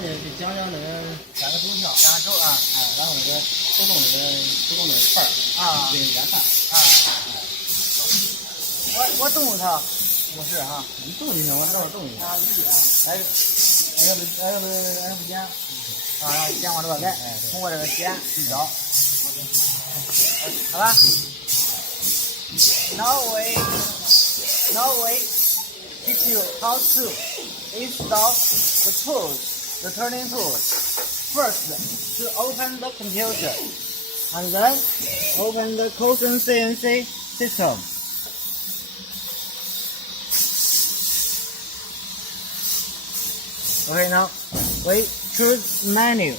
呢就讲讲那个三个轴条，三个轴啊，然后那个手动那个瓣儿对烟盘我动它不是哈，你动就行，往这儿动就行。哎不剪剪往这个来，通过这个剪对焦。好了。Now we teach you how to install the tools, the turning tools. First, to open the computer, and then open the Cosen CNC system. Okay, now we choose menu,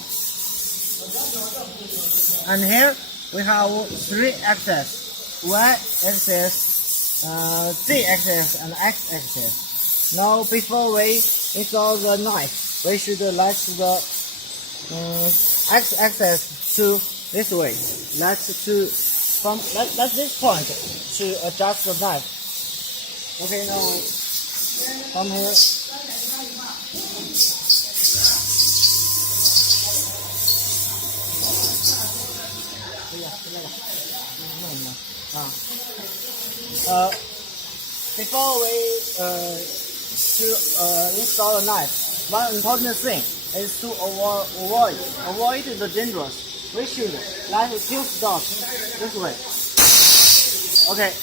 and here we have 3 axes. Y axis, Z axis, and X axis. Now, before we install the knife, we should let the X axis to this way. Let this point to adjust the knife. Okay, now from here. Before we install the knife, one important thing is to avoid the dangerous. We should let the tilt stop this way. Okay.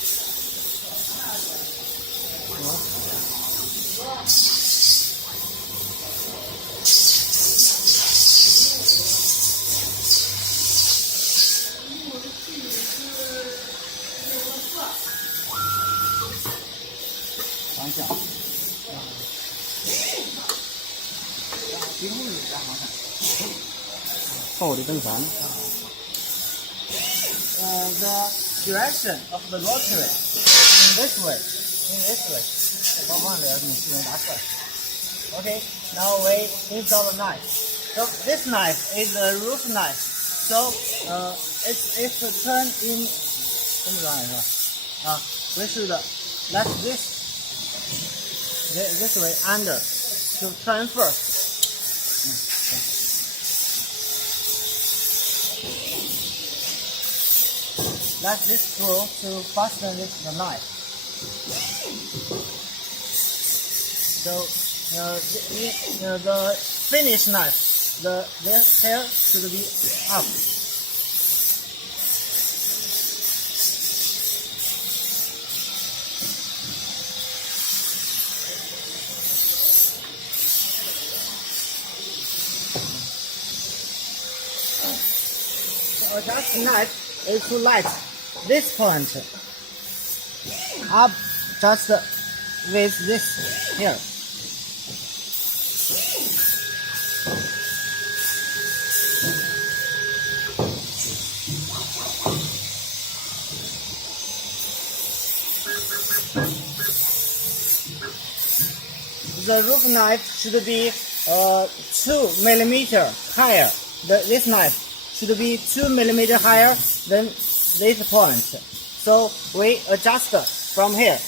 The direction of the rotary in this way. Okay, now we install the knife. So this knife is a roof knife. So it's turned in. We should let this way under to turn first. Let this screw to fasten the knife. So the finished knife, this hair should be up. To adjust the knife is to light this point up just with this here. The roof knife should be 2 millimeter higher. This knife should be 2 millimeter higher than this point. So we adjust from here.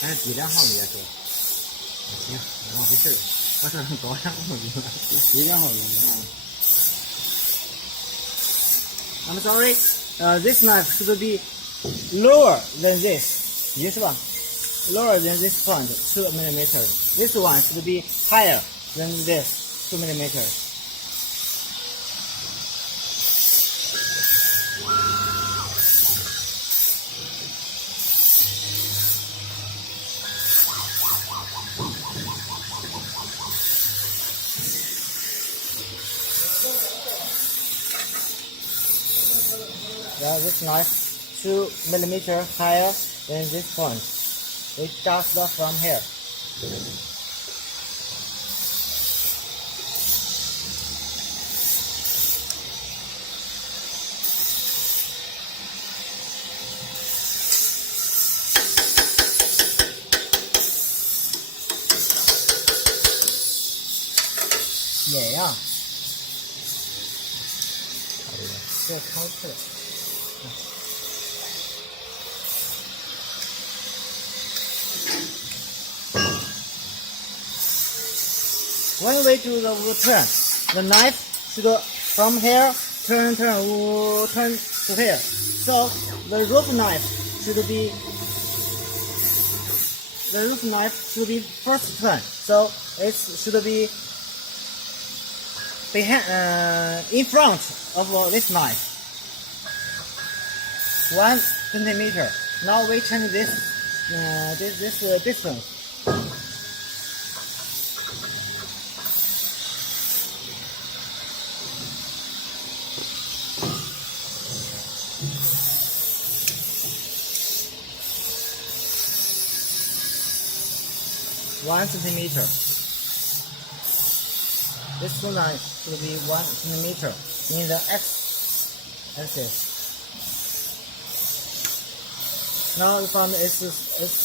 还是低2毫米也是。行，没回事。我说高2毫米，低2毫米。I'm sorry. This knife should be lower than this. 也是吧 ？Lower than this point, 2 millimeters. This one should be higher than this, 2 millimeters. This knife 2 millimeter higher than this point. We start from here. 也呀，这超市。When we do the wood turn, the knife should from here turn to here. So the rope knife should be first turn. So it should be behind, in front of this knife. 1 centimeter. Now we change this distance. One centimeter. This line should be 1 centimeter in the x-axis. Now from its